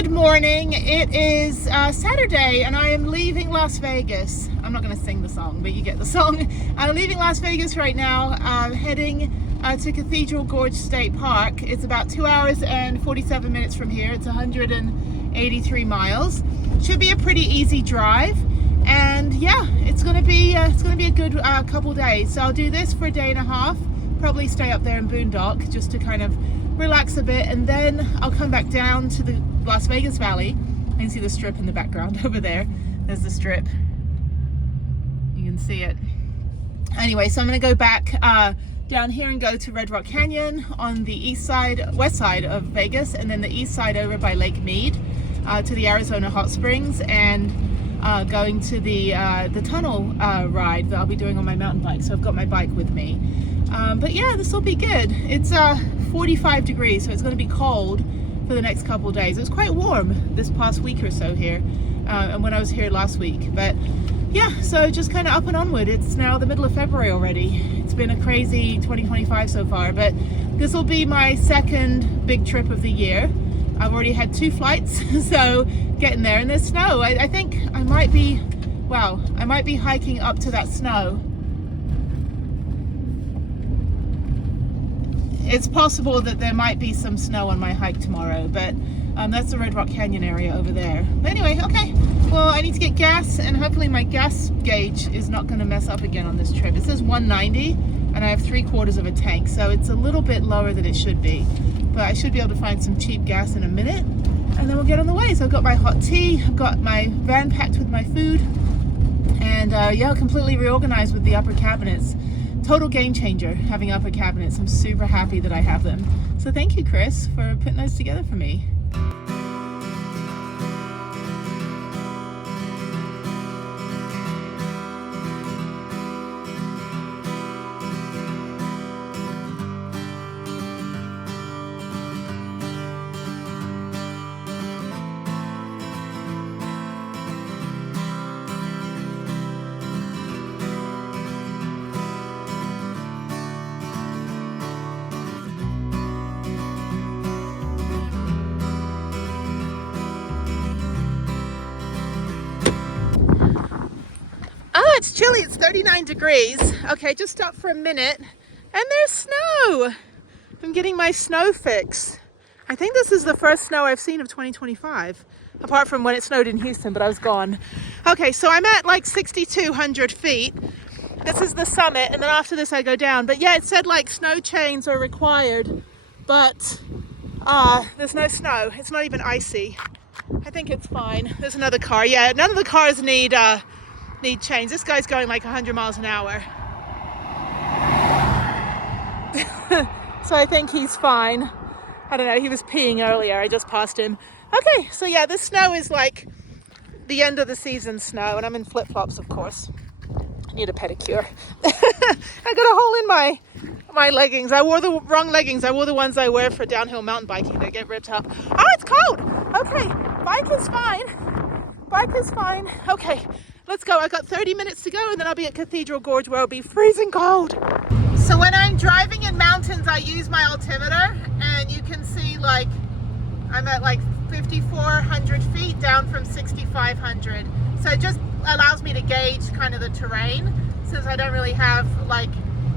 Good morning. It is Saturday and I am leaving Las Vegas. I'm not going to sing the song, but you get the song. I'm leaving Las Vegas right now, heading to Cathedral Gorge State Park. It's about 2 hours and 47 minutes from here. It's 183 miles. Should be a pretty easy drive. And yeah, it's going to be a good couple days. So I'll do this for a day and a half. Probably stay up there in Boondock just to kind of relax a bit, and then I'll come back down to the Las Vegas Valley. You can see the strip in the background over there. There's the strip. You can see it. Anyway, so I'm going to go back down here and go to Red Rock Canyon on the west side of Vegas, and then the east side over by Lake Mead to the Arizona Hot Springs, and going to the tunnel ride that I'll be doing on my mountain bike. So I've got my bike with me. But yeah, this will be good. It's 45 degrees, so it's going to be cold for the next couple of days. It was quite warm this past week or so here, and when I was here last week. But yeah, so just kind of up and onward. It's now the middle of February already. It's been a crazy 2025 so far, but this will be my second big trip of the year. I've already had 2 flights, so getting there. And there's snow. I think I might be hiking up to that snow. It's possible that there might be some snow on my hike tomorrow, but that's the Red Rock Canyon area over there. But anyway, okay. Well, I need to get gas, and hopefully my gas gauge is not going to mess up again on this trip. It says 190, and I have 3/4 of a tank, so it's a little bit lower than it should be. But I should be able to find some cheap gas in a minute, and then we'll get on the way. So I've got my hot tea, I've got my van packed with my food, and yeah, completely reorganized with the upper cabinets. Total game changer having upper cabinets. I'm super happy that I have them. So thank you, Chris, for putting those together for me. Oh, it's chilly. It's 39 degrees. Okay, just stop for a minute. And there's snow. I'm getting my snow fix. I think this is the first snow I've seen of 2025, apart from when it snowed in Houston, but I was gone. Okay, so I'm at like 6,200 feet. This is the summit, and then after this I go down. But yeah, it said like snow chains are required, but there's no snow. It's not even icy. I think it's fine. There's another car. Yeah, none of the cars need chains. This guy's going like 100 miles an hour. So I think he's fine. I don't know, he was peeing earlier. I just passed him. Okay, so yeah, this snow is like the end of the season snow, and I'm in flip-flops, of course. I need a pedicure. I got a hole in my leggings. I wore the wrong leggings. I wore the ones I wear for downhill mountain biking. They get ripped up. Oh, it's cold. Okay, bike is fine. Bike is fine. Okay, let's go. I got 30 minutes to go, and then I'll be at Cathedral Gorge, where it'll be freezing cold. So when I'm driving in mountains, I use my altimeter, and you can see like I'm at like 5,400 feet down from 6,500. So it just allows me to gauge kind of the terrain, since I don't really have like,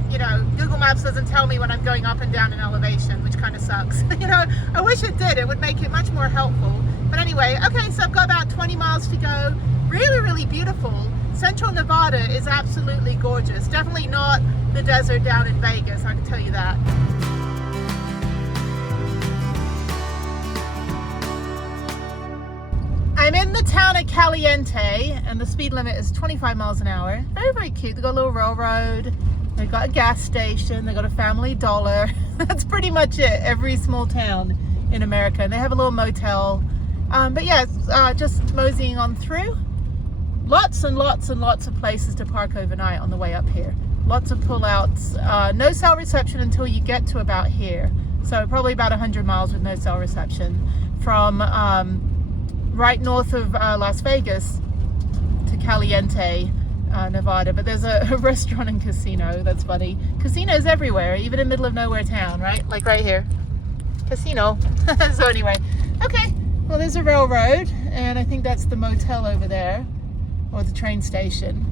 you know, Google Maps doesn't tell me when I'm going up and down in elevation, which kind of sucks. You know, I wish it did. It would make it much more helpful. But anyway, okay, so I've got about 20 miles to go. Really, really beautiful. Central Nevada is absolutely gorgeous. Definitely not the desert down in Vegas, I can tell you that. I'm in the town of Caliente, and the speed limit is 25 miles an hour. Very, very cute. They've got a little railroad. They've got a gas station. They've got a Family Dollar. That's pretty much it. Every small town in America. And they have a little motel. But yeah, just moseying on through. Lots and lots and lots of places to park overnight on the way up here. Lots of pullouts. No cell reception until you get to about here. So probably about 100 miles with no cell reception from right north of Las Vegas to Caliente, Nevada. But there's a restaurant and casino. That's funny. Casinos everywhere, even in middle of nowhere town, right? Like right here. Casino. So anyway, okay. Well, there's a railroad, and I think that's the motel over there, or the train station.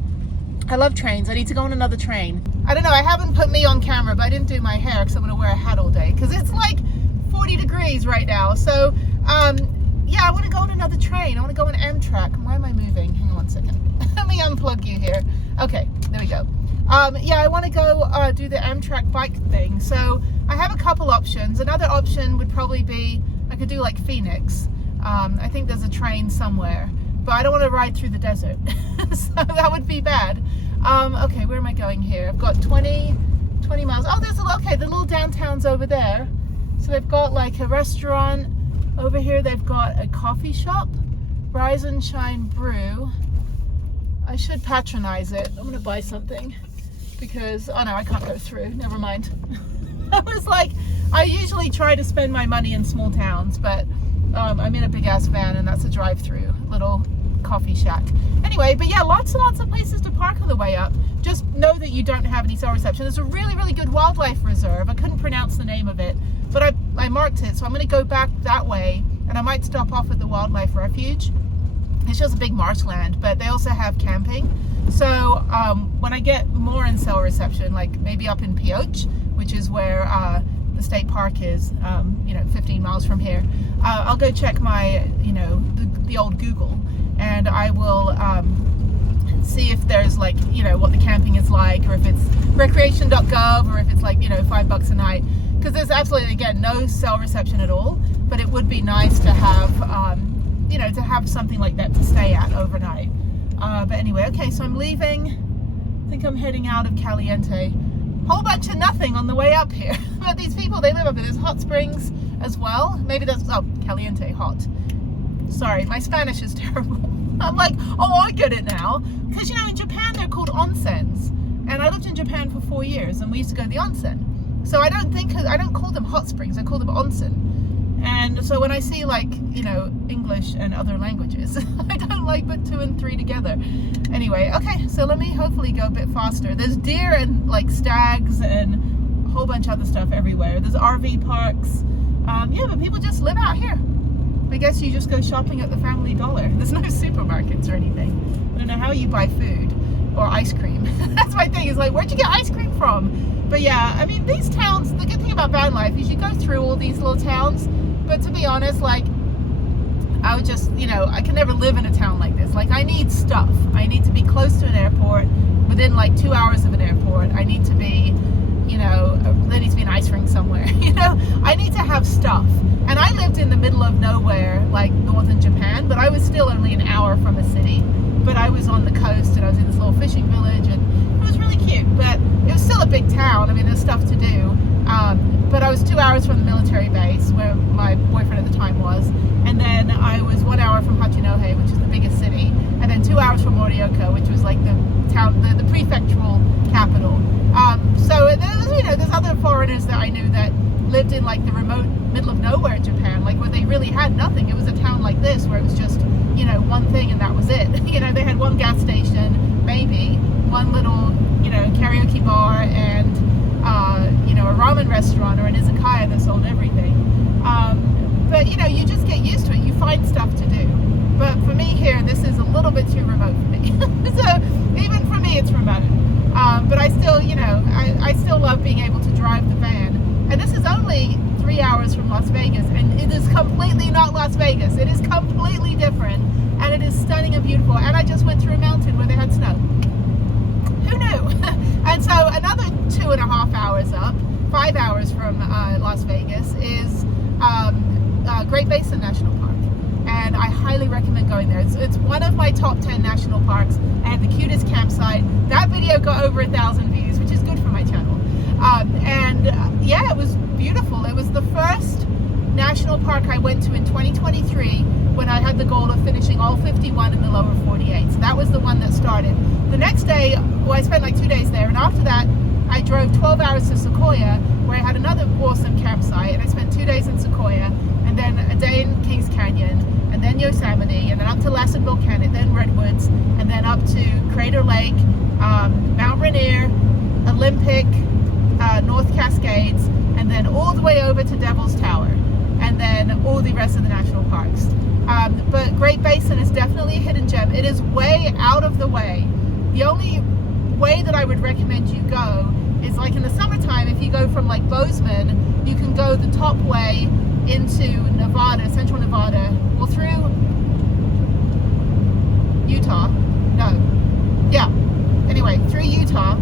I love trains. I need to go on another train. I don't know, I haven't put me on camera, but I didn't do my hair because I'm going to wear a hat all day because it's like 40 degrees right now. So, yeah, I want to go on another train. I want to go on Amtrak. Why am I moving? Hang on one second. Let me unplug you here. Okay, there we go. Yeah, I want to go do the Amtrak bike thing. So I have a couple options. Another option would probably be, I could do like Phoenix. I think there's a train somewhere, but I don't want to ride through the desert. So that would be bad. Okay, where am I going here? I've got 20 miles. Oh, there's okay, the little downtown's over there. So they've got like a restaurant over here. They've got a coffee shop, Rise and Shine Brew. I should patronize it. I'm gonna buy something because, oh no, I can't go through. Never mind. I was like, I usually try to spend my money in small towns, but I'm in a big ass van and that's a drive-through little coffee shack. Anyway, but yeah, lots and lots of places to park on the way up. Just know that you don't have any cell reception. There's a really, really good wildlife reserve. I couldn't pronounce the name of it, but I marked it, so I'm going to go back that way, and I might stop off at the wildlife refuge. It's just a big marshland, but they also have camping. So when I get more in cell reception, like maybe up in Pioche, which is where the state park is, 15 miles from here, I'll go check my, the old Google, and I will see if there's like, what the camping is like, or if it's recreation.gov, or if it's like, $5 a night, because there's absolutely, again, no cell reception at all, but it would be nice to have, to have something like that to stay at overnight. But anyway, okay, so I'm leaving. I think I'm heading out of Caliente. Whole bunch of nothing on the way up here. But these people, they live up there. There's hot springs as well. Maybe that's, Caliente, hot. Sorry, my Spanish is terrible. I'm like, oh, I get it now. Because, in Japan, they're called onsens. And I lived in Japan for 4 years, and we used to go to the onsen. So I don't call them hot springs, I call them onsen. And so when I see like, English and other languages, I don't like put 2 and 3 together. Anyway, okay, so let me hopefully go a bit faster. There's deer and like stags and a whole bunch of other stuff everywhere. There's RV parks. Yeah, but people just live out here. I guess you just go shopping at the Family Dollar. There's no supermarkets or anything. I don't know how you buy food or ice cream. That's my thing, is like, where'd you get ice cream from? But yeah, I mean, these towns, the good thing about van life is you go through all these little towns, but to be honest, like, I would just, I can never live in a town like this. Like, I need stuff. I need to be close to an airport, within like 2 hours of an airport. I need to be, there needs to be an ice rink somewhere, I need to have stuff. And I lived in the middle of nowhere, like northern Japan, but I was still only an hour from a city. But I was on the coast, and I was in this little fishing village, and it was really cute. But it was still a big town. I mean, there's stuff to do. But I was 2 hours from the military base, where my boyfriend at the time was. And then I was 1 hour from Hachinohe, which is the biggest city. And then 2 hours from Morioka, which was like the town, the prefectural capital. So there's other foreigners that I knew that lived in like the remote middle of nowhere in Japan, like where they really had nothing. It was a town like this where it was just, one thing and that was it. They had one gas station, maybe, one little, karaoke bar and, a ramen restaurant or an izakaya that sold everything. But, you just get used to it. You find stuff to do. But for me here, this is a little bit too remote for me. So even for me, it's remote. But I still, I still love being able to drive the van. And this is only 3 hours from Las Vegas, and it is completely not Las Vegas. It is completely different, and it is stunning and beautiful. And I just went through a mountain where they had snow. Who knew? And so another 2.5 hours up, 5 hours from Las Vegas, is Great Basin National Park. And I highly recommend going there. It's one of my top 10 national parks. I had the cutest campsite. That video got over 1,000 views, which is good for my channel. Yeah, it was beautiful. It was the first national park I went to in 2023 when I had the goal of finishing all 51 in the lower 48. So that was the one that started. The next day, I spent like 2 days there, and after that, I drove 12 hours to Sequoia, where I had another awesome campsite, and I spent 2 days in Sequoia, and then a day in Kings Canyon, and then Yosemite, and then up to Lassonville Canyon, then Redwoods, and then up to Crater Lake, Mount Rainier, Olympic, North Cascades, and then all the way over to Devil's Tower. And and then all the rest of the national parks. But Great Basin is definitely a hidden gem. It is way out of the way. The only way that I would recommend you go is like in the summertime. If you go from like Bozeman, you can go the top way into Nevada, central Nevada, or through Utah. Anyway, through Utah,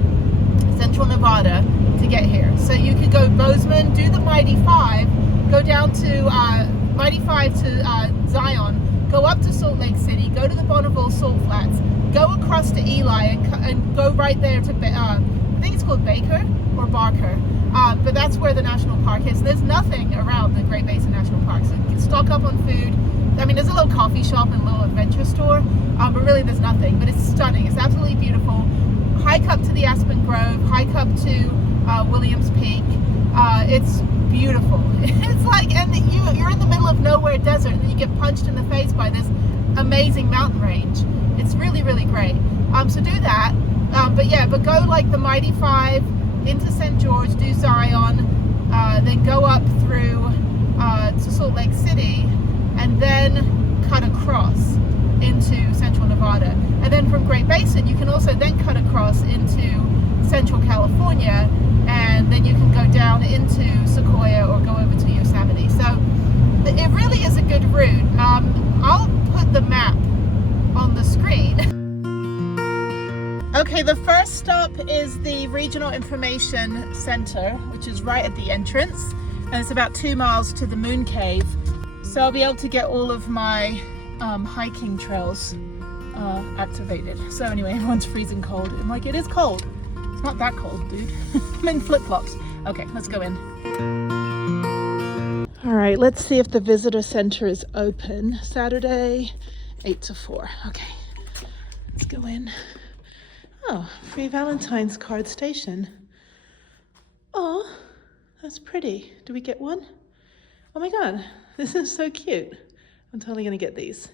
central Nevada to get here. So you could go Bozeman, do the Mighty Five, go down to Mighty Five to Zion, go up to Salt Lake City, go to the Bonneville Salt Flats, go across to Eli, and go right there to, I think it's called Baker or Barker, but that's where the national park is. There's nothing around the Great Basin National Park, so you can stock up on food. I mean, there's a little coffee shop and a little adventure store, but really there's nothing. But it's stunning. It's absolutely beautiful. Hike up to the Aspen Grove, hike up to Williams Peak. It's beautiful. It's like, and you're in the middle of nowhere desert, and then you get punched in the face by this amazing mountain range. It's really, really great. So do that. But go like the Mighty Five into St. George, do Zion, then go up through to Salt Lake City, and then cut across into central Nevada. And then from Great Basin, you can also then cut across into central California, and then you can go down into Sequoia or go over to Yosemite. So it really is a good route. I'll put the map on the screen. Okay, the first stop is the Regional Information Center, which is right at the entrance, and it's about 2 miles to the Moon Cave. So I'll be able to get all of my hiking trails activated. So anyway, everyone's freezing cold. I'm like, it is cold. It's not that cold, dude. I'm in flip-flops. Okay, let's go in. All right, let's see if the visitor center is open. Saturday, 8 to 4. Okay, let's go in. Oh, free Valentine's card station. Oh, that's pretty. Do we get one? Oh my God, this is so cute. I'm totally gonna get these.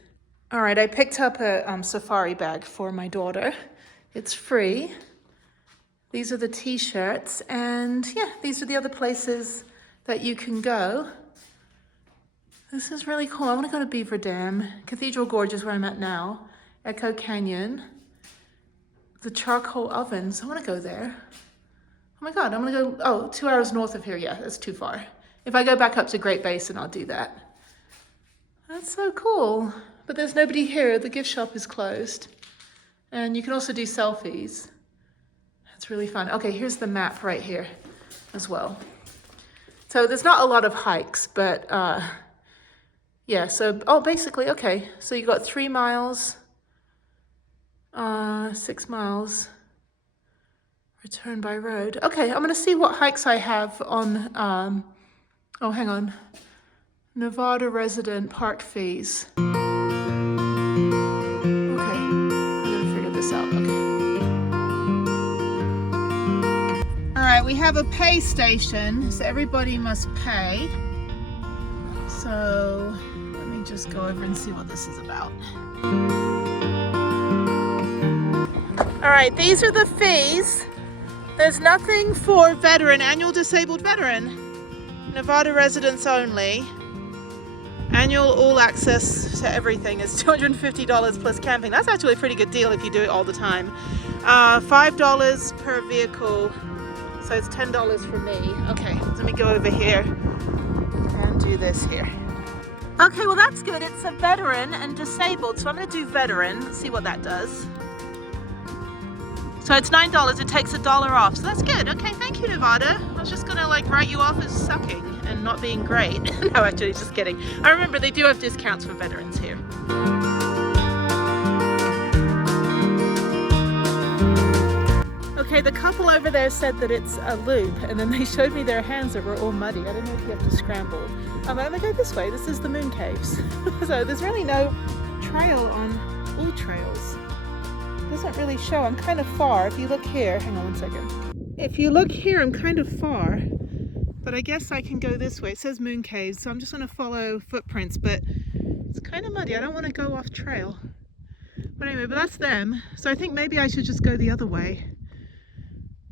All right, I picked up a safari bag for my daughter. It's free. These are the t-shirts, and yeah, these are the other places that you can go. This is really cool. I wanna go to Beaver Dam. Cathedral Gorge is where I'm at now. Echo Canyon. The charcoal ovens, I wanna go there. Oh my God, I'm gonna go, 2 hours north of here. Yeah, that's too far. If I go back up to Great Basin, I'll do that. That's so cool. But there's nobody here. The gift shop is closed. And you can also do selfies. That's really fun. Okay, here's the map right here as well. So there's not a lot of hikes, but yeah, so, basically, okay. So you got 3 miles, 6 miles, return by road. Okay, I'm gonna see what hikes I have on, hang on. Nevada resident park fees. Okay, I'm gonna figure this out, okay. All right, we have a pay station, so everybody must pay. So let me just go over and see what this is about. All right, these are the fees. There's nothing for veteran, annual disabled veteran. Nevada residents only. Annual all access to everything is $250 plus camping. That's actually a pretty good deal if you do it all the time. $5 per vehicle, so it's $10 for me. Okay, let me go over here and do this here. Okay, well that's good. It's a veteran and disabled, so I'm gonna do veteran, see what that does. So it's $9, it takes $1 off, so that's good. Okay, thank you, Nevada. I was just gonna like write you off as sucking and not being great. No, actually, just kidding. I remember they do have discounts for veterans here. Okay, the couple over there said that it's a loop, and then they showed me their hands that were all muddy. I don't know if you have to scramble. I'm gonna go this way. This is the Moon Caves. So there's really no trail on all trails. Doesn't really show. I'm kind of far. If you look here, hang on one second. If you look here, I'm kind of far, but I guess I can go this way. It says Moon Caves, so I'm just going to follow footprints, but it's kind of muddy. I don't want to go off trail. But anyway, but that's them. So I think maybe I should just go the other way.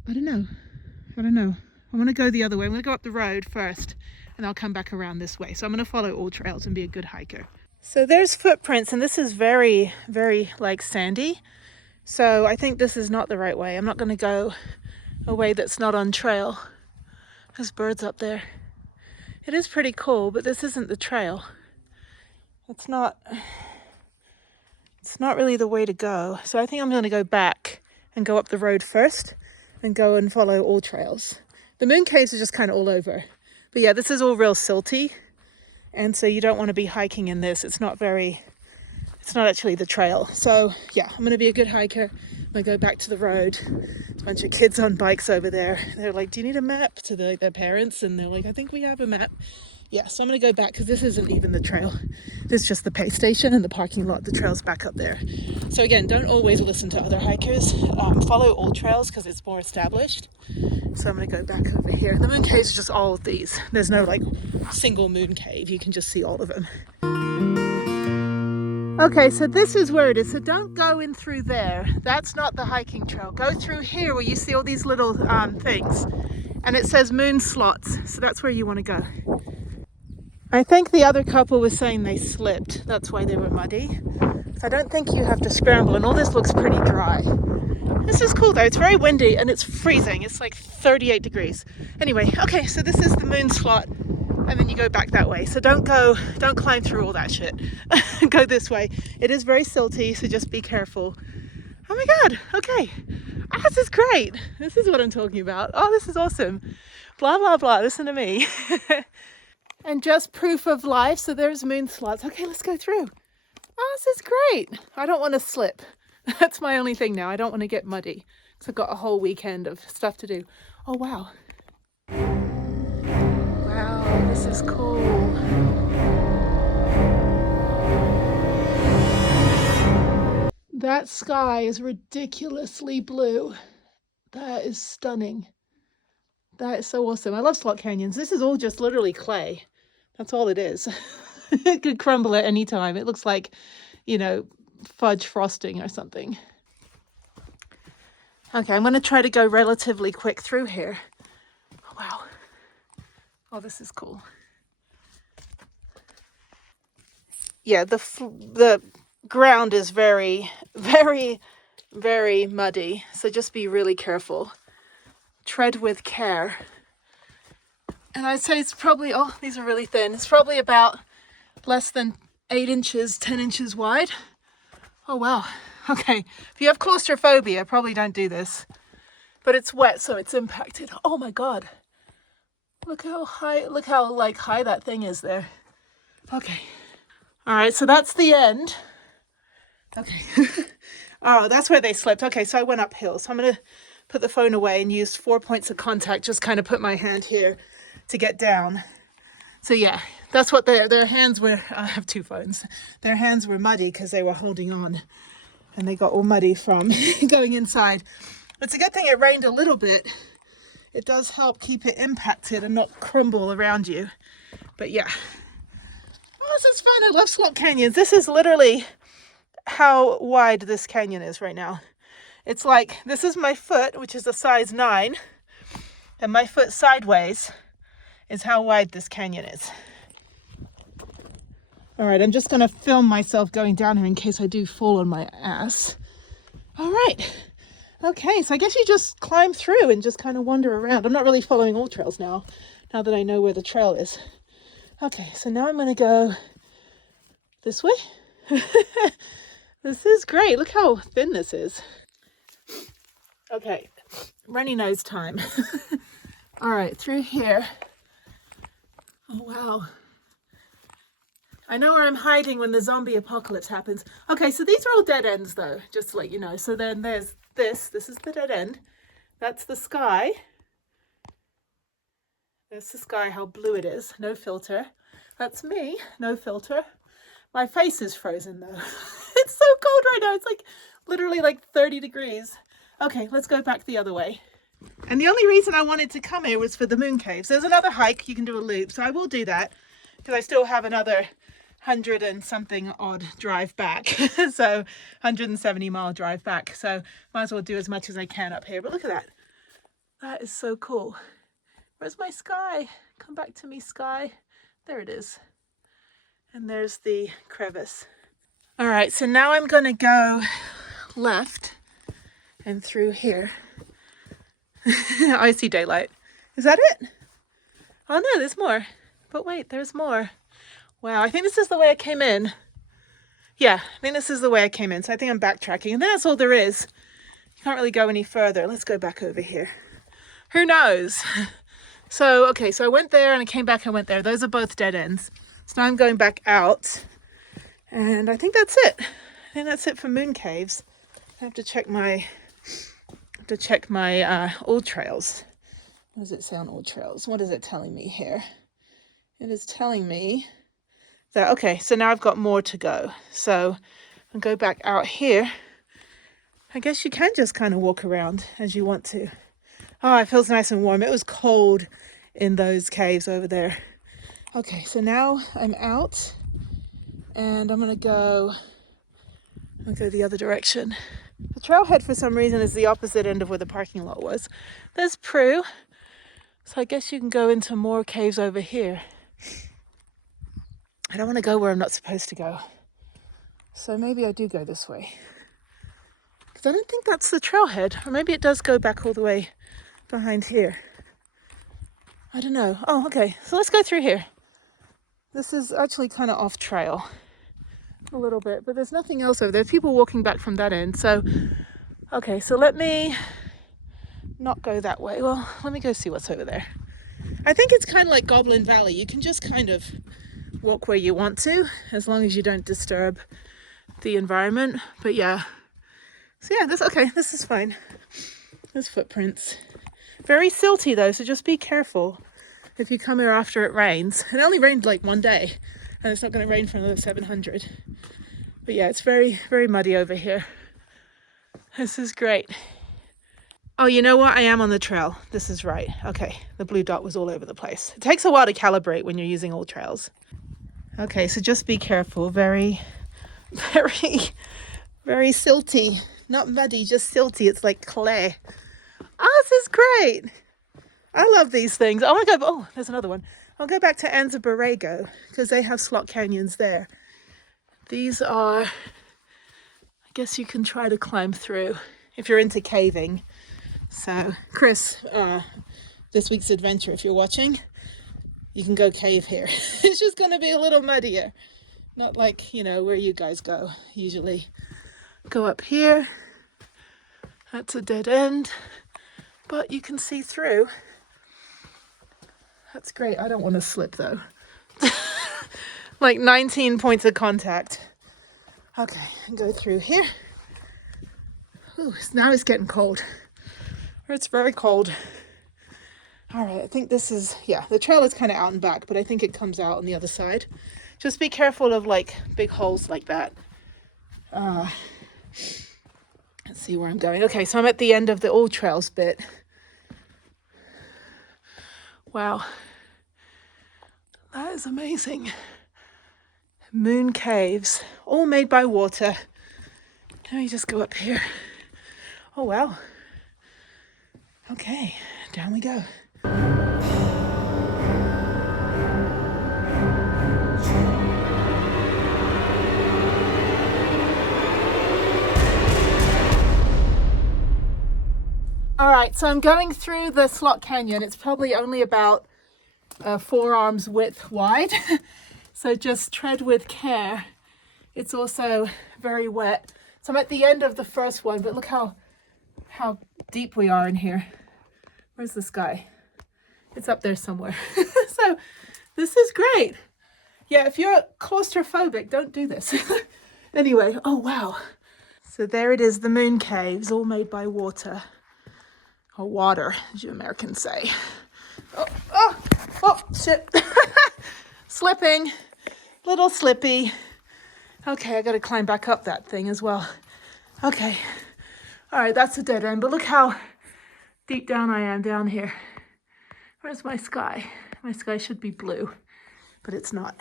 I don't know. I want to go the other way. I'm going to go up the road first, and I'll come back around this way. So I'm going to follow all trails and be a good hiker. So there's footprints, and this is very, very like sandy. So I think this is not the right way. I'm not going to go a way that's not on trail. There's birds up there. It is pretty cool, but this isn't the trail. It's not really the way to go. So I think I'm going to go back and go up the road first and go and follow all trails. The moon caves are just kind of all over. But yeah, this is all real silty. And so you don't want to be hiking in this. It's not actually the trail. So yeah, I'm going to be a good hiker. I'm going to go back to the road. There's a bunch of kids on bikes over there. They're like, do you need a map? To their parents. And they're like, I think we have a map. Yeah, so I'm going to go back because this isn't even the trail. This is just the pay station and the parking lot. The trail's back up there. So again, don't always listen to other hikers. Follow all trails because it's more established. So I'm going to go back over here. The moon caves are just all of these. There's no like single moon cave. You can just see all of them. Okay, so this is where it is. So don't go in through there. That's not the hiking trail. Go through here where you see all these little things. And it says moon slots. So that's where you want to go. I think the other couple was saying they slipped. That's why they were muddy. So I don't think you have to scramble, and all this looks pretty dry. This is cool though. It's very windy and it's freezing. It's like 38 degrees. Anyway, okay, so this is the moon slot, and then you go back that way. So don't climb through all that shit. Go this way. It is very silty, so just be careful. Oh my God, okay. Oh, this is great. This is what I'm talking about. Oh, this is awesome. Blah, blah, blah. Listen to me. And just proof of life. So there's moon slots. Okay, let's go through. Oh, this is great. I don't want to slip. That's my only thing now. I don't want to get muddy because I've got a whole weekend of stuff to do. Oh, wow. Wow, this is cool. That sky is ridiculously blue. That is stunning. That is so awesome. I love slot canyons. This is all just literally clay. That's all it is. It could crumble at any time. It looks like, you know, fudge frosting or something. Okay, I'm going to try to go relatively quick through here. Oh, wow. Oh, this is cool. Yeah, the ground is very, very, very muddy. So just be really careful. Tread with care. And I'd say it's probably, oh, these are really thin. It's probably about less than 8 inches, 10 inches wide. Oh, wow. Okay. If you have claustrophobia, probably don't do this. But it's wet, so it's impacted. Oh my God. Look how high that thing is there. Okay. All right, so that's the end. Okay. Oh, that's where they slipped. Okay, so I went uphill. So I'm going to put the phone away and use 4 points of contact. Just kind of put my hand here to get down. So yeah, that's what their hands were. I have 2 phones. Their hands were muddy because they were holding on, and they got all muddy from going inside. It's a good thing it rained a little bit. It does help keep it impacted and not crumble around you. But yeah. Oh, this is fun. I love slot canyons. This is literally how wide this canyon is right now. It's like, this is my foot, which is a size 9, and my foot sideways is how wide this canyon is. All right, I'm just going to film myself going down here in case I do fall on my ass. All right. Okay, so I guess you just climb through and just kind of wander around. I'm not really following all trails now that I know where the trail is. Okay, so now I'm going to go this way. This is great. Look how thin this is. Okay, runny nose time. All right, through here. Oh, wow. I know where I'm hiding when the zombie apocalypse happens. Okay, so these are all dead ends though, just to let you know. So then there's this is the dead end. That's the sky. There's the sky, how blue it is, no filter. That's me, no filter. My face is frozen though. It's so cold right now. It's like literally like 30 degrees. Okay, let's go back the other way. And the only reason I wanted to come here was for the moon caves. There's another hike, you can do a loop, so I will do that because I still have another 100 and something odd drive back. So 170 mile drive back. So might as well do as much as I can up here. But look at that. That is so cool. Where's my sky? Come back to me, sky. There it is. And there's the crevice. All right, so now I'm going to go left and through here. I see daylight. Is that it? Oh no, there's more. But wait, there's more. Wow, I think this is the way I came in. Yeah, I think this is the way I came in. So I think I'm backtracking. And that's all there is. You can't really go any further. Let's go back over here. Who knows? So, okay, so I went there and I came back and went there. Those are both dead ends. So now I'm going back out. And I think that's it. I think that's it for moon caves. I have to check my all trails. What does it say on all trails? What is it telling me here? It is telling me that, okay, so now I've got more to go. So I'll go back out here. I guess you can just kind of walk around as you want to. Oh, it feels nice and warm. It was cold in those caves over there. Okay, so now I'm out and I'm gonna go the other direction. The trailhead for some reason is the opposite end of where the parking lot was. There's Prue. So I guess you can go into more caves over here. I don't want to go where I'm not supposed to go. So maybe I do go this way. Because I don't think that's the trailhead. Or maybe it does go back all the way behind here. I don't know. Oh, okay. So let's go through here. This is actually kind of off trail. A little bit. But there's nothing else over there. People walking back from that end. So, okay. So let me not go that way. Well, let me go see what's over there. I think it's kind of like Goblin Valley. You can just kind of walk where you want to, as long as you don't disturb the environment. But yeah, so yeah, this is fine. There's footprints. Very silty though, so just be careful if you come here after it rains. It only rained like one day, and it's not going to rain for another 700. But yeah, it's very, very muddy over here. This is great. Oh, you know what? I am on the trail. This is right. Okay, the blue dot was all over the place. It takes a while to calibrate when you're using all trails. Okay, so just be careful. Very, very, very silty. Not muddy, just silty. It's like clay. Oh, this is great. I love these things. I want to go, oh, there's another one. I'll go back to Anza Borrego because they have slot canyons there. These are, I guess you can try to climb through if you're into caving. So, Chris, this week's adventure, if you're watching, you can go cave here. It's just going to be a little muddier. Not like, you know, where you guys go usually. Go up here. That's a dead end. But you can see through. That's great. I don't want to slip though. Like 19 points of contact. Okay, and go through here. Ooh, now it's getting cold. It's very cold. All right, I think this is, yeah, the trail is kind of out and back, but I think it comes out on the other side. Just be careful of like big holes like that. Let's see where I'm going. Okay, so I'm at the end of the all trails bit. Wow. That is amazing. Moon caves, all made by water. Let me just go up here. Oh, wow. Okay, down we go. All right, so I'm going through the slot canyon. It's probably only about forearms width wide. So just tread with care. It's also very wet. So I'm at the end of the first one, but look how deep we are in here. Where's the sky? It's up there somewhere. So this is great. Yeah, if you're claustrophobic, don't do this. Anyway, oh wow. So there it is, the moon caves, all made by water. Or water, as you Americans say. Oh, shit. Slipping, little slippy. Okay, I gotta climb back up that thing as well. Okay, all right, that's a dead end, but look how deep down I am down here. Where's my sky? My sky should be blue, but it's not.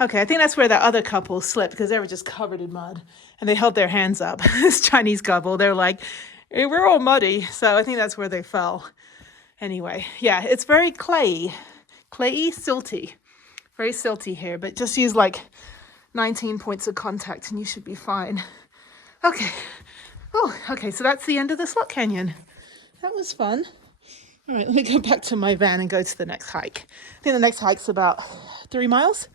Okay, I think that's where that other couple slipped because they were just covered in mud and they held their hands up. This Chinese couple, they're like, hey, we're all muddy. So I think that's where they fell. Anyway, yeah, it's very clayey. clayey, silty. Very silty here, but just use like 19 points of contact and you should be fine. Okay. Oh, okay, so that's the end of the slot canyon. That was fun. All right, let me go back to my van and go to the next hike. I think the next hike's about 3 miles.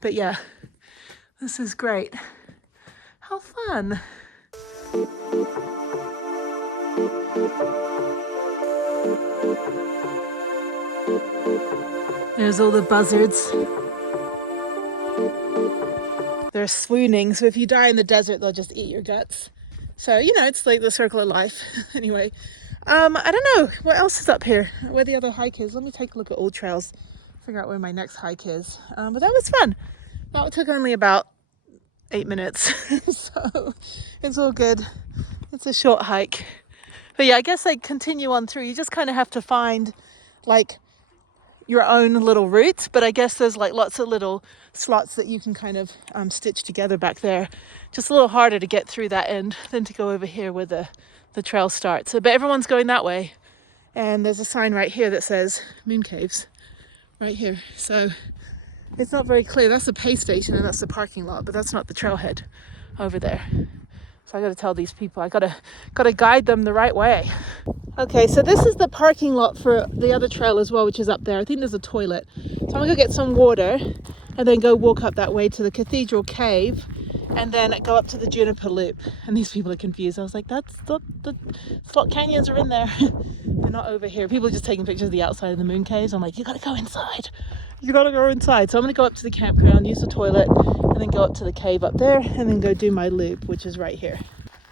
But yeah, this is great. How fun. There's all the buzzards. They're swooning, so if you die in the desert, they'll just eat your guts. So, you know, it's like the circle of life. Anyway, I don't know what else is up here, where the other hike is. Let me take a look at all trails, figure out where my next hike is. But that was fun. That took only about 8 minutes, so it's all good. It's a short hike. But yeah, I guess I continue on through. You just kind of have to find like your own little route, but I guess there's like lots of little slots that you can kind of stitch together back there. Just a little harder to get through that end than to go over here where the trail starts. So, but everyone's going that way, and there's a sign right here that says Moon Caves right here. So it's not very clear. That's the pay station and that's the parking lot, but that's not the trailhead over there. So I got to tell these people, I got to guide them the right way. Okay, so this is the parking lot for the other trail as well, which is up there. I think there's a toilet. So I'm gonna go get some water and then go walk up that way to the Cathedral Cave and then go up to the Juniper Loop. And these people are confused. I was like, that's the slot canyons are in there. They're not over here. People are just taking pictures of the outside of the moon caves. I'm like, you gotta go inside. You gotta go inside. So I'm gonna go up to the campground, use the toilet, and then go up to the cave up there and then go do my loop, which is right here.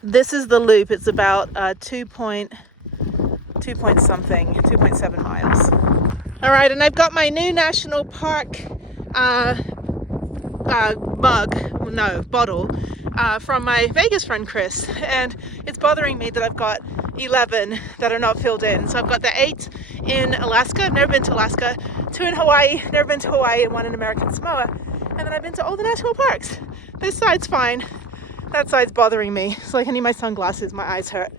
This is the loop. It's about 2.7 miles. All right, and I've got my new national park bottle from my Vegas friend Chris, and it's bothering me that I've got 11 that are not filled in. So I've got the 8 in Alaska. I've never been to Alaska. 2 in Hawaii, never been to Hawaii, and 1 in American Samoa. And then I've been to all the national parks. This side's fine. That side's bothering me. So like I need my sunglasses, my eyes hurt.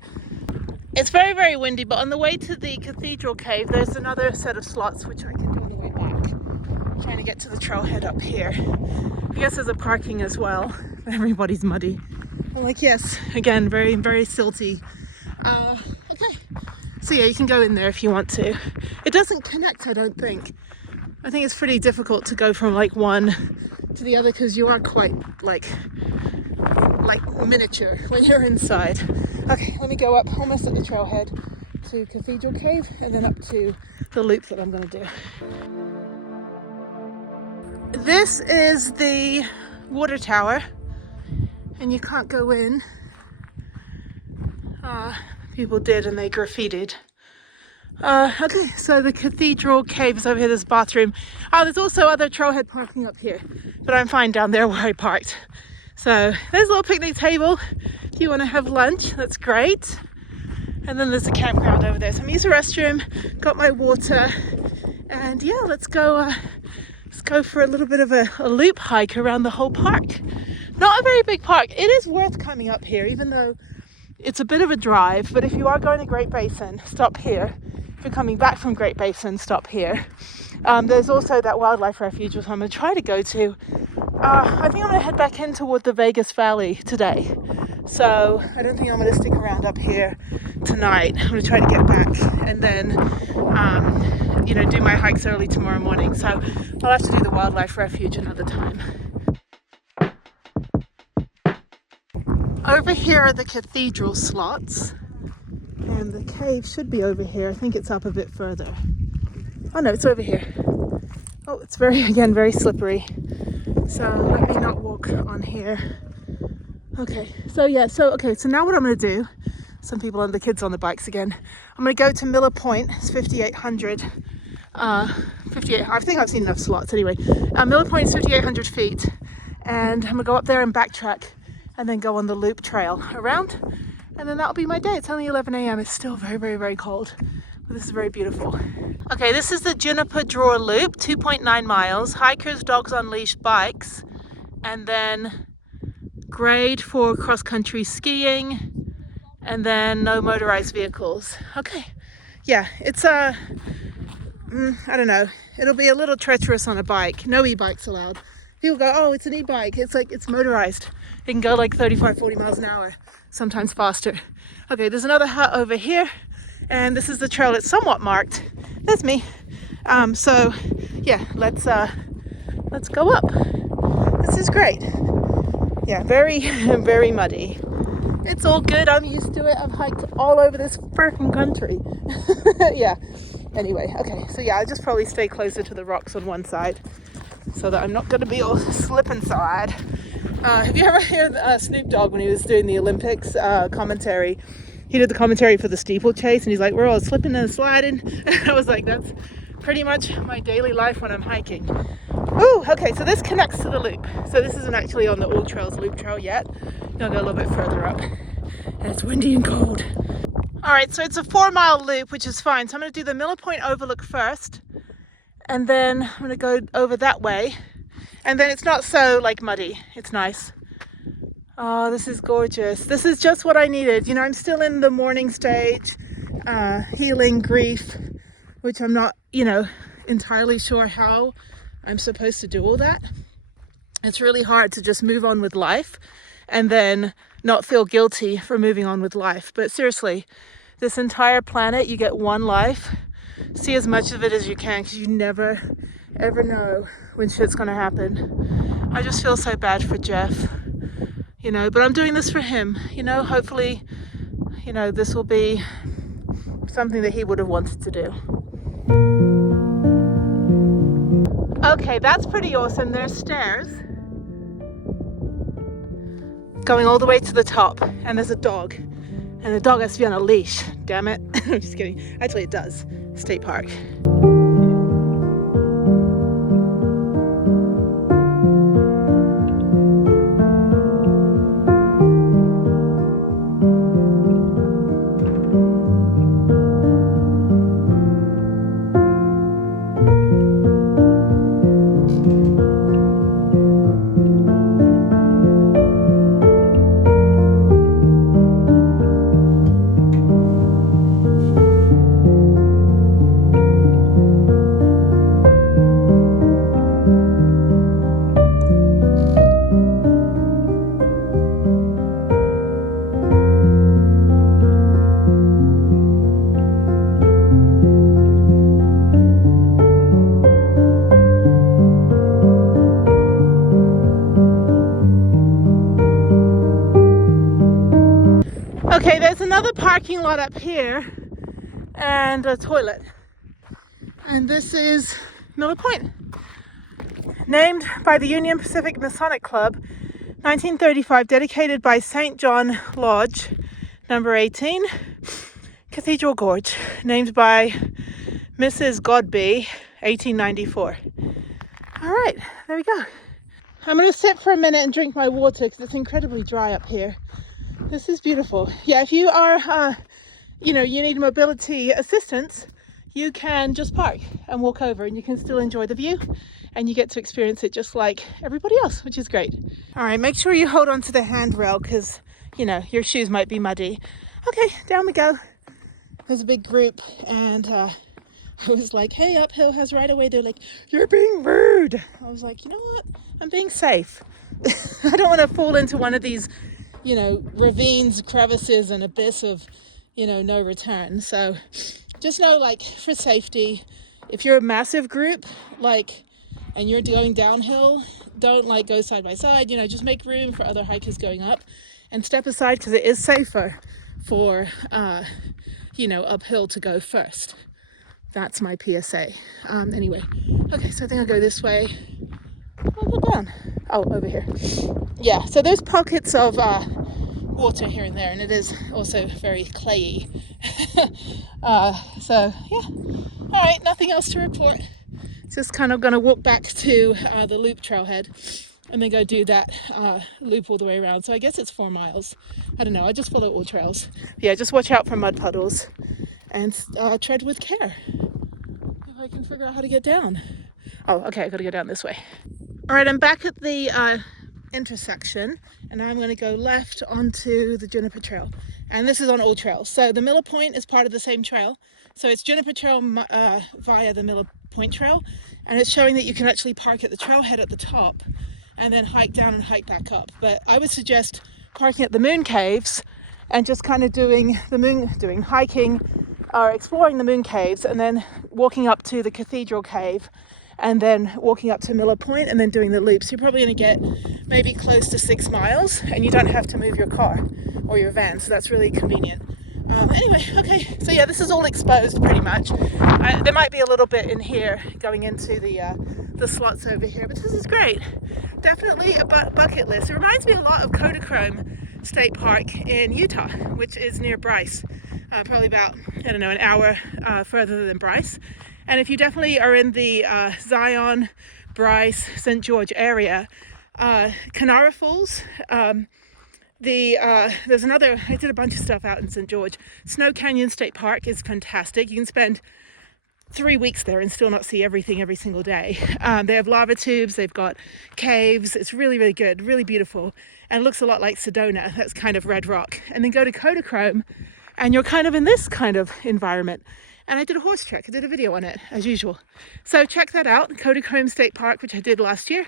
It's very, very windy, but on the way to the Cathedral Cave, there's another set of slots which I can do on the way back. I'm trying to get to the trailhead up here. I guess there's a parking as well, but everybody's muddy. I'm like, yes, again, very, very silty. Okay, so yeah, you can go in there if you want to. It doesn't connect, I don't think. I think it's pretty difficult to go from like one to the other because you are quite like miniature when you're inside. Okay, let me go up almost at the trailhead to Cathedral Cave and then up to the loop that I'm going to do. This is the water tower and you can't go in. People did and they graffitied. Okay, so the Cathedral Cave is over here, this bathroom. Oh, there's also other trailhead parking up here, but I'm fine down there where I parked. So there's a little picnic table if you want to have lunch, that's great. And then there's a campground over there. So I'm using the restroom, got my water, and yeah, let's go for a little bit of a loop hike around the whole park. Not a very big park. It is worth coming up here, even though it's a bit of a drive, but if you are going to Great Basin, stop here. If you're coming back from Great Basin, stop here. There's also that wildlife refuge, which I'm going to try to go to. I think I'm going to head back in toward the Vegas Valley today. So I don't think I'm going to stick around up here tonight. I'm going to try to get back and then, do my hikes early tomorrow morning. So I'll have to do the wildlife refuge another time. Over here are the cathedral slots. And the cave should be over here. I think it's up a bit further. Oh no, it's over here. Oh, it's very slippery. So let me not walk on here. Okay, so now what I'm gonna do, some people and the kids on the bikes again. I'm gonna go to Miller Point, it's 5,800. 58, I think I've seen enough slots anyway. Miller Point is 5,800 feet. And I'm gonna go up there and backtrack and then go on the loop trail around. And then that'll be my day. It's only 11 a.m. It's still very cold, but this is very beautiful. Okay, this is the Juniper Draw Loop, 2.9 miles. Hikers, dogs on leash, bikes, and then grade for cross-country skiing, and then no motorized vehicles. Okay, yeah, it's I don't know, it'll be a little treacherous on a bike. No e-bikes allowed. People go, oh, it's an e-bike. It's like, it's motorized. It can go like 35, 40 miles an hour, sometimes faster. Okay, there's another hut over here, and this is the trail. It's somewhat marked. That's me. So yeah, let's go up. This is great. Yeah, very, very muddy. It's all good. I'm used to it. I've hiked all over this freaking country. Yeah. Anyway, okay. So yeah, I'll just probably stay closer to the rocks on one side so that I'm not going to be all slip and slide. Have you ever heard Snoop Dogg when he was doing the Olympics commentary? He did the commentary for the steeplechase, and he's like, we're all slipping and sliding. I was like, that's pretty much my daily life when I'm hiking. Oh, okay, so this connects to the loop. So this isn't actually on the All Trails loop trail yet. I'll go a little bit further up. And it's windy and cold. All right, so it's a 4-mile loop, which is fine. So I'm gonna do the Miller Point Overlook first, and then I'm gonna go over that way. And then it's not so like muddy, it's nice. Oh, this is gorgeous. This is just what I needed. You know, I'm still in the mourning stage, healing grief, which I'm not, you know, entirely sure how I'm supposed to do all that. It's really hard to just move on with life and then not feel guilty for moving on with life. But seriously, this entire planet, you get one life. See as much of it as you can, because you never, ever know when shit's gonna happen. I just feel so bad for Jeff, you know, but I'm doing this for him, you know, hopefully, you know, this will be something that he would have wanted to do. Okay, that's pretty awesome. There's stairs going all the way to the top, and there's a dog, and the dog has to be on a leash. Damn it. I'm just kidding. Actually, it does. State park. Okay, there's another parking lot up here and a toilet. And this is Miller Point, named by the Union Pacific Masonic Club, 1935, dedicated by St. John Lodge, number 18, Cathedral Gorge, named by Mrs. Godby, 1894. All right, there we go. I'm going to sit for a minute and drink my water because it's incredibly dry up here. This is beautiful. Yeah, if you are, you know, you need mobility assistance, you can just park and walk over and you can still enjoy the view and you get to experience it just like everybody else, which is great. All right, make sure you hold on to the handrail because, you know, your shoes might be muddy. Okay, down we go. There's a big group and I was like, hey, uphill has right away. They're like, you're being rude. I was like, you know what? I'm being safe. I don't want to fall into one of these, you know, ravines, crevices, and abyss of, you know, no return. So just know, like, for safety, if you're a massive group, like, and you're going downhill, don't like go side by side, you know, just make room for other hikers going up and step aside because it is safer for, you know, uphill to go first. That's my PSA. Anyway, okay, so I think I'll go this way. I'll go down. Oh, over here. Yeah, so there's pockets of water here and there, and it is also very clayey. So, yeah. All right, nothing else to report. Just kind of going to walk back to the loop trailhead and then go do that loop all the way around. So I guess it's 4 miles. I don't know. I just follow all trails. Yeah, just watch out for mud puddles and tread with care. If I can figure out how to get down. Oh, okay, I got to go down this way. All right, I'm back at the intersection, and I'm going to go left onto the Juniper Trail. And this is on all trails. So the Miller Point is part of the same trail. So it's Juniper Trail via the Miller Point Trail, and it's showing that you can actually park at the trailhead at the top and then hike down and hike back up. But I would suggest parking at the Moon Caves and just kind of doing hiking or exploring the Moon Caves, and then walking up to the Cathedral Cave, and then walking up to Miller Point, and then doing the loops. You're probably going to get maybe close to 6 miles, and you don't have to move your car or your van, so that's really convenient. Anyway, okay, so yeah, this is all exposed pretty much. There might be a little bit in here going into the slots over here, but this is great. Definitely a bucket list. It reminds me a lot of Kodachrome State Park in Utah, which is near Bryce, probably about, I don't know, an hour further than Bryce. And if you definitely are in the Zion, Bryce, St. George area, Kanara Falls, there's another, I did a bunch of stuff out in St. George. Snow Canyon State Park is fantastic. You can spend 3 weeks there and still not see everything every single day. They have lava tubes, they've got caves. It's really, really good, really beautiful. And it looks a lot like Sedona. That's kind of red rock. And then go to Kodachrome and you're kind of in this kind of environment. And I did a horse trek. I did a video on it, as usual. So check that out, Kodachrome State Park, which I did last year.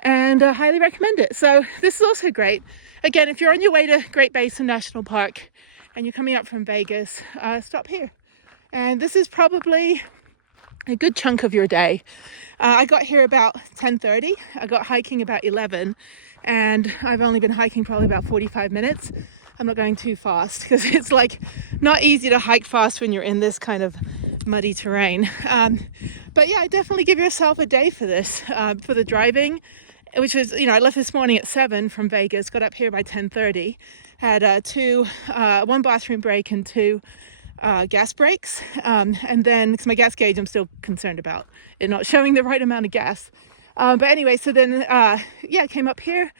And I highly recommend it. So this is also great. Again, if you're on your way to Great Basin National Park and you're coming up from Vegas, stop here. And this is probably a good chunk of your day. I got here about 10:30. I got hiking about 11. And I've only been hiking probably about 45 minutes. I'm not going too fast because it's like not easy to hike fast when you're in this kind of muddy terrain. But yeah, definitely give yourself a day for this, for the driving, which was, you know, I left this morning at 7 from Vegas, got up here by 10:30, had one bathroom break and 2 gas breaks. And then, because my gas gauge, I'm still concerned about it not showing the right amount of gas. But anyway, so then, yeah, came up here.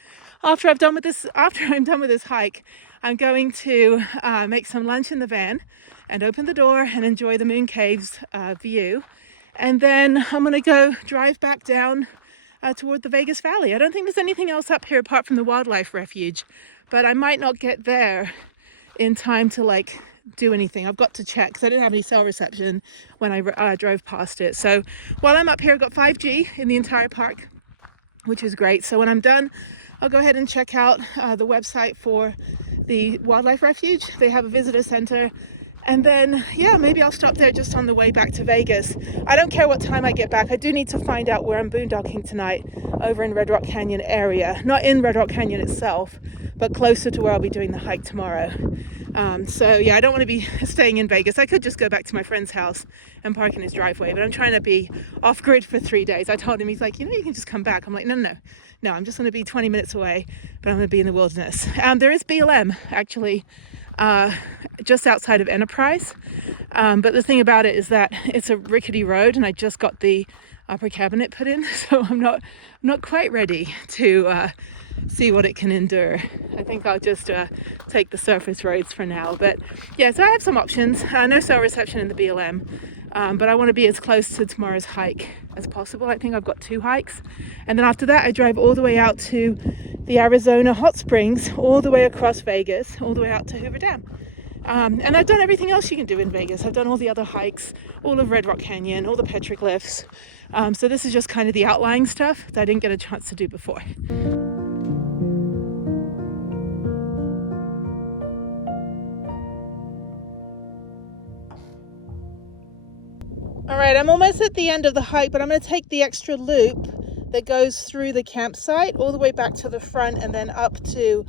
After I'm done with this hike, I'm going to make some lunch in the van and open the door and enjoy the Moon Caves view. And then I'm going to go drive back down toward the Vegas Valley. I don't think there's anything else up here apart from the wildlife refuge, but I might not get there in time to like do anything. I've got to check because I didn't have any cell reception when I drove past it. So while I'm up here, I've got 5G in the entire park, which is great. So when I'm done, I'll go ahead and check out the website for the wildlife refuge. They have a visitor center. And then, yeah, maybe I'll stop there just on the way back to Vegas. I don't care what time I get back. I do need to find out where I'm boondocking tonight over in Red Rock Canyon area. Not in Red Rock Canyon itself, but closer to where I'll be doing the hike tomorrow. So yeah, I don't want to be staying in Vegas. I could just go back to my friend's house and park in his driveway, but I'm trying to be off grid for 3 days. I told him, he's like, you know, you can just come back. I'm like, no, I'm just going to be 20 minutes away, but I'm going to be in the wilderness. There is BLM actually just outside of Enterprise. But the thing about it is that it's a rickety road and I just got the upper cabinet put in. So I'm not quite ready to see what it can endure. I think I'll just take the surface roads for now. But yeah, so I have some options. No cell reception in the BLM. But I want to be as close to tomorrow's hike as possible. I think I've got 2 hikes. And then after that, I drive all the way out to the Arizona hot springs, all the way across Vegas, all the way out to Hoover Dam. And I've done everything else you can do in Vegas. I've done all the other hikes, all of Red Rock Canyon, all the petroglyphs. So this is just kind of the outlying stuff that I didn't get a chance to do before. All right, I'm almost at the end of the hike, but I'm going to take the extra loop that goes through the campsite all the way back to the front and then up to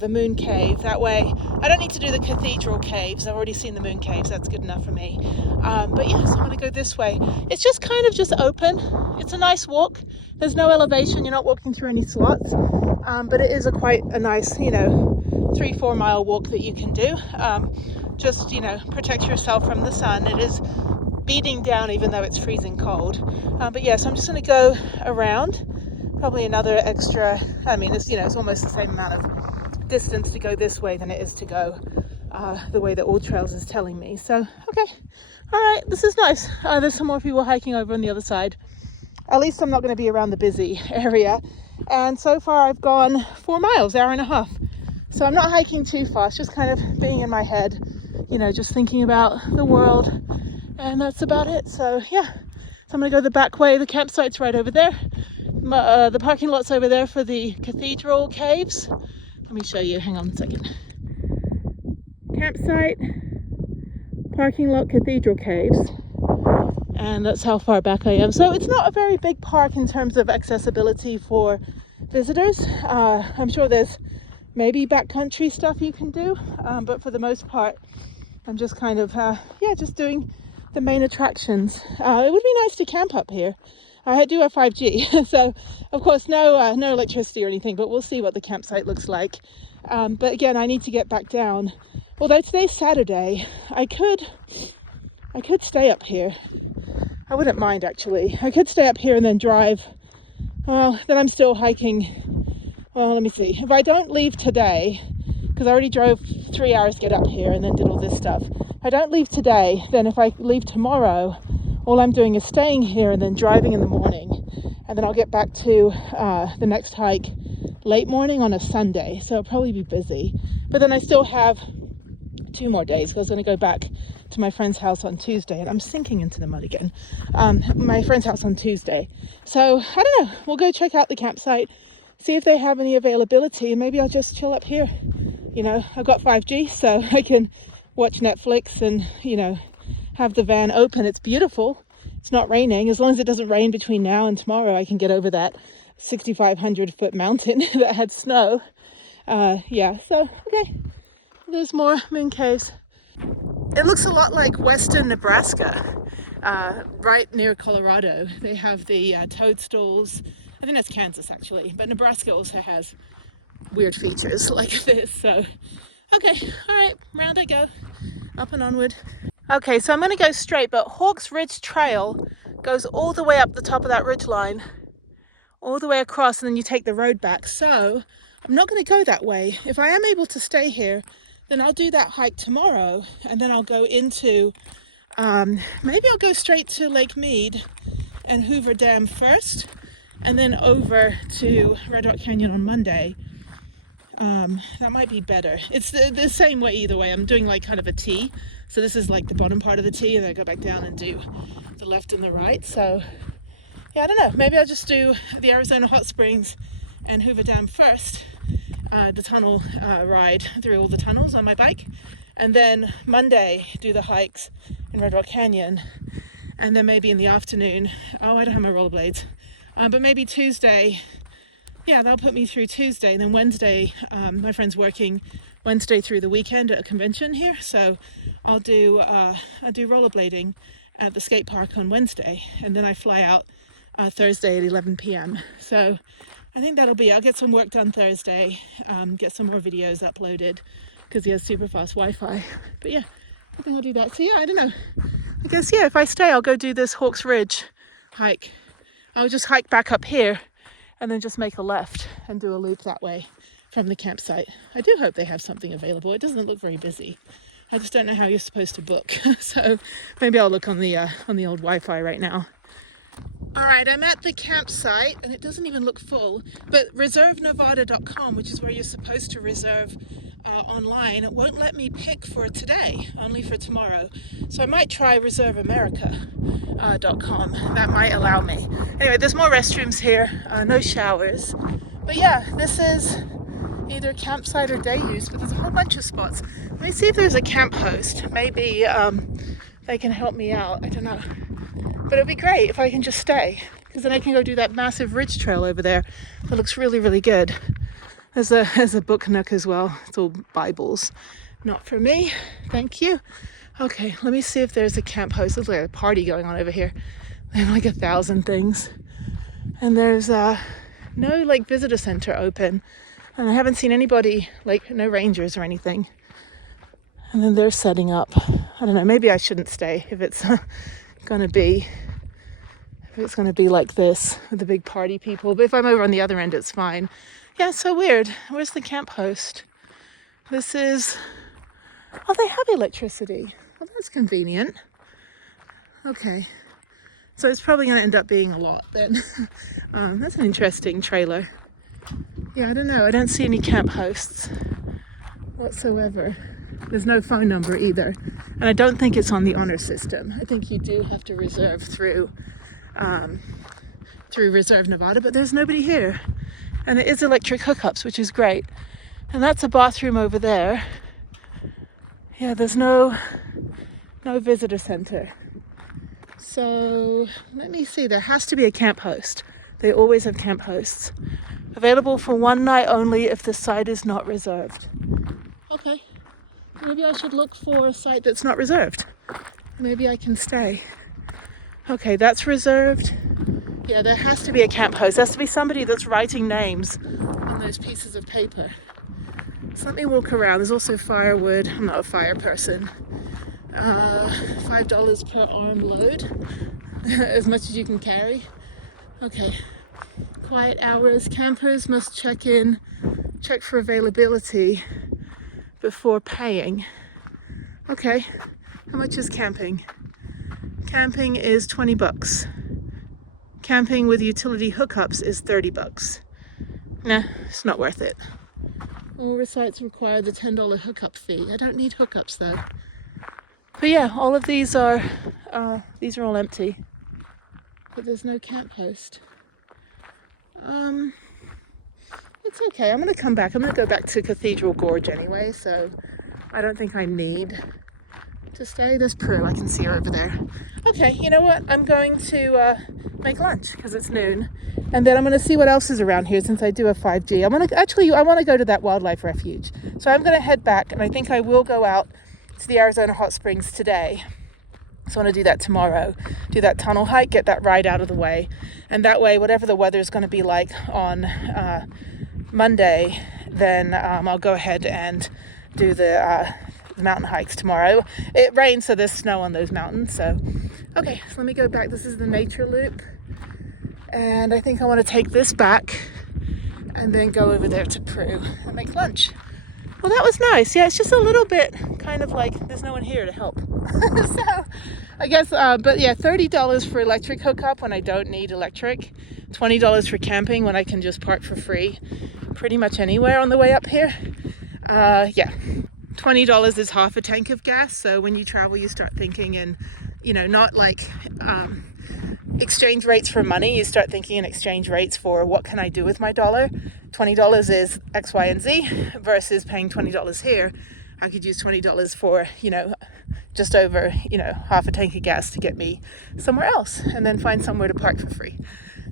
the Moon Cave. That way, I don't need to do the Cathedral Caves. I've already seen the Moon Caves. That's good enough for me. But yeah, so I'm going to go this way. It's just kind of just open. It's a nice walk. There's no elevation. You're not walking through any slots. But it is quite a nice, 3-4 mile walk that you can do. Just, protect yourself from the sun. It is beating down even though it's freezing cold. But yeah, so I'm just going to go around. Probably another extra, it's almost the same amount of distance to go this way than it is to go the way that All Trails is telling me. So, okay. All right, this is nice. There's some more people hiking over on the other side. At least I'm not going to be around the busy area. And so far I've gone 4 miles, hour and a half. So I'm not hiking too fast, just kind of being in my head, you know, just thinking about the world, and that's about it. So yeah, so I'm gonna go the back way. The campsite's right over there. The parking lot's over there for the cathedral caves. Let me show you, hang on a second. Campsite, parking lot, cathedral caves. And that's how far back I am. So it's not a very big park in terms of accessibility for visitors. I'm sure there's maybe backcountry stuff you can do, but for the most part, I'm just kind of, yeah, just doing the main attractions. It would be nice to camp up here. I do have 5G, so of course no electricity or anything, but we'll see what the campsite looks like. But again, I need to get back down. Although today's Saturday, I could stay up here. I wouldn't mind, actually. I could stay up here and then drive. Well, then I'm still hiking. Well, let me see. If I don't leave today, because I already drove 3 hours to get up here and then did all this stuff. If I don't leave today, then if I leave tomorrow, all I'm doing is staying here and then driving in the morning. And then I'll get back to the next hike late morning on a Sunday. So I'll probably be busy. But then I still have 2 more days, because I was going to go back to my friend's house on Tuesday, and I'm sinking into the mud again. My friend's house on Tuesday. So I don't know, we'll go check out the campsite, see if they have any availability, and maybe I'll just chill up here. You know, I've got 5G, so I can watch Netflix and, you know, have the van open. It's beautiful. It's not raining. As long as it doesn't rain between now and tomorrow, I can get over that 6,500 foot mountain that had snow. Yeah, so okay, there's more moon caves. It looks a lot like western Nebraska, right near Colorado. They have the toadstools. I think that's Kansas, actually, but Nebraska also has weird features like this. So okay, all right, round I go, up and onward. Okay, so I'm going to go straight, but Hawks Ridge Trail goes all the way up the top of that ridge line, all the way across, and then you take the road back. So I'm not going to go that way. If I am able to stay here, then I'll do that hike tomorrow, and then I'll go into, maybe I'll go straight to Lake Mead and Hoover Dam first, and then over to Red Rock Canyon on Monday. That might be better. It's the same way either way. I'm doing like kind of a T. So this is like the bottom part of the T, and then I go back down and do the left and the right. So yeah, I don't know. Maybe I'll just do the Arizona Hot Springs and Hoover Dam first. The tunnel ride through all the tunnels on my bike, and then Monday do the hikes in Red Rock Canyon, and then maybe in the afternoon, oh, I don't have my rollerblades, but maybe Tuesday, yeah, that'll put me through Tuesday, and then Wednesday, my friend's working Wednesday through the weekend at a convention here, so I'll do rollerblading at the skate park on Wednesday, and then I fly out Thursday at 11 p.m. So I think that'll be, I'll get some work done Thursday, get some more videos uploaded, because he has super fast Wi-Fi. But yeah, I think I'll do that. So yeah, I don't know. I guess, yeah, if I stay, I'll go do this Hawks Ridge hike. I'll just hike back up here and then just make a left and do a loop that way from the campsite. I do hope they have something available. It doesn't look very busy. I just don't know how you're supposed to book. So maybe I'll look on the old Wi-Fi right now. All right, I'm at the campsite, and it doesn't even look full, but reservenevada.com, which is where you're supposed to reserve online, it won't let me pick for today, only for tomorrow. So I might try reserveamerica.com. That might allow me. Anyway, there's more restrooms here, no showers. But yeah, this is either campsite or day use, but there's a whole bunch of spots. Let me see if there's a camp host. Maybe they can help me out. I don't know. But it'd be great if I can just stay, because then I can go do that massive ridge trail over there. That looks really, really good. There's a book nook as well. It's all Bibles. Not for me. Thank you. Okay, let me see if there's a camp host. There's like a party going on over here. They have like 1,000 things. And there's no like visitor center open. And I haven't seen anybody, like no rangers or anything. And then they're setting up. I don't know, maybe I shouldn't stay if it's gonna be like this with the big party people. But if I'm over on the other end, it's fine. Yeah, it's so weird. Where's the camp host? This is, oh, they have electricity. Well, that's convenient. Okay, so it's probably gonna end up being a lot then. That's an interesting trailer. Yeah, I don't know. I don't see any camp hosts whatsoever. There's no phone number either. And I don't think it's on the honor system. I think you do have to reserve through Reserve Nevada, but there's nobody here. And it is electric hookups, which is great. And that's a bathroom over there. Yeah, there's no visitor center. So let me see, there has to be a camp host. They always have camp hosts. Available for one night only if the site is not reserved. Okay, maybe I should look for a site that's not reserved. Maybe I can stay. Okay, that's reserved. Yeah, there has to be a camp host. There has to be somebody that's writing names on those pieces of paper. So let me walk around. There's also firewood. I'm not a fire person. $5 per arm load, as much as you can carry. Okay. Quiet hours. Campers must check for availability before paying. Okay. How much is camping? Camping is $20. Camping with utility hookups is $30. Nah, it's not worth it. All sites require the $10 hookup fee. I don't need hookups though. But yeah, all of these are all empty. But there's no camp host. It's okay. I'm going to come back. I'm going to go back to Cathedral Gorge anyway, so I don't think I need to stay. There's Prue. I can see her over there. Okay, you know what? I'm going to make lunch because it's noon, and then I'm going to see what else is around here since I do have 5G. I want to go to that wildlife refuge, so I'm going to head back, and I think I will go out to the Arizona Hot Springs today. So I want to do that tomorrow, do that tunnel hike, get that ride out of the way, and that way whatever the weather is going to be like on Monday, then I'll go ahead and do the mountain hikes tomorrow. It rains, so there's snow on those mountains. So okay, so let me go back. This is the nature loop, and I think I want to take this back and then go over there to Prue and make lunch. Well, that was nice. Yeah, it's just a little bit kind of like there's no one here to help. So I guess, but yeah, $30 for electric hookup when I don't need electric. $20 for camping when I can just park for free pretty much anywhere on the way up here. Yeah, $20 is half a tank of gas. So when you travel, you start thinking in, not like exchange rates for money. You start thinking in exchange rates for what can I do with my dollar. $20 is X, Y, and Z versus paying $20 here. I could use $20 for, just over, half a tank of gas to get me somewhere else and then find somewhere to park for free.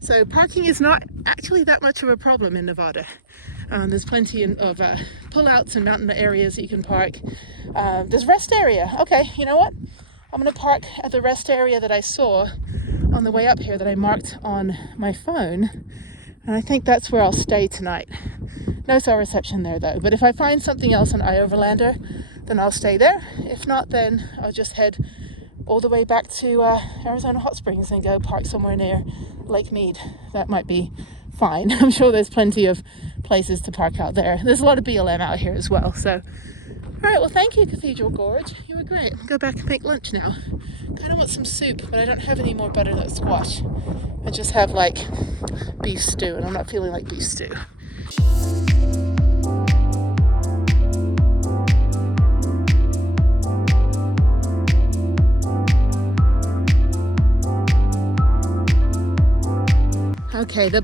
So parking is not actually that much of a problem in Nevada. There's plenty of pullouts and mountain areas that you can park. There's rest area. Okay, you know what? I'm going to park at the rest area that I saw on the way up here that I marked on my phone. And I think that's where I'll stay tonight. No cell reception there though. But if I find something else on iOverlander, then I'll stay there. If not, then I'll just head all the way back to Arizona Hot Springs and go park somewhere near Lake Mead. That might be fine. I'm sure there's plenty of places to park out there. There's a lot of BLM out here as well. So, all right, well, thank you, Cathedral Gorge. You were great. I'll go back and make lunch now. Kind of want some soup, but I don't have any more butternut squash. I just have like beef stew, and I'm not feeling like beef stew. Okay, the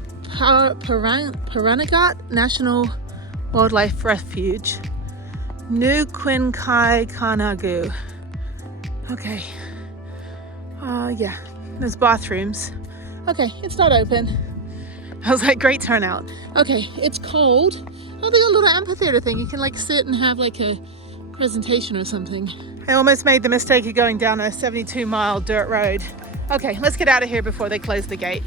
Pahranagat National Wildlife Refuge, New Quinkai Kanagu. Okay, yeah, there's bathrooms. Okay, it's not open. I was like, great turnout. Okay, it's cold. Oh, they got a little amphitheater thing. You can like sit and have like a presentation or something. I almost made the mistake of going down a 72-mile dirt road. Okay, let's get out of here before they close the gate.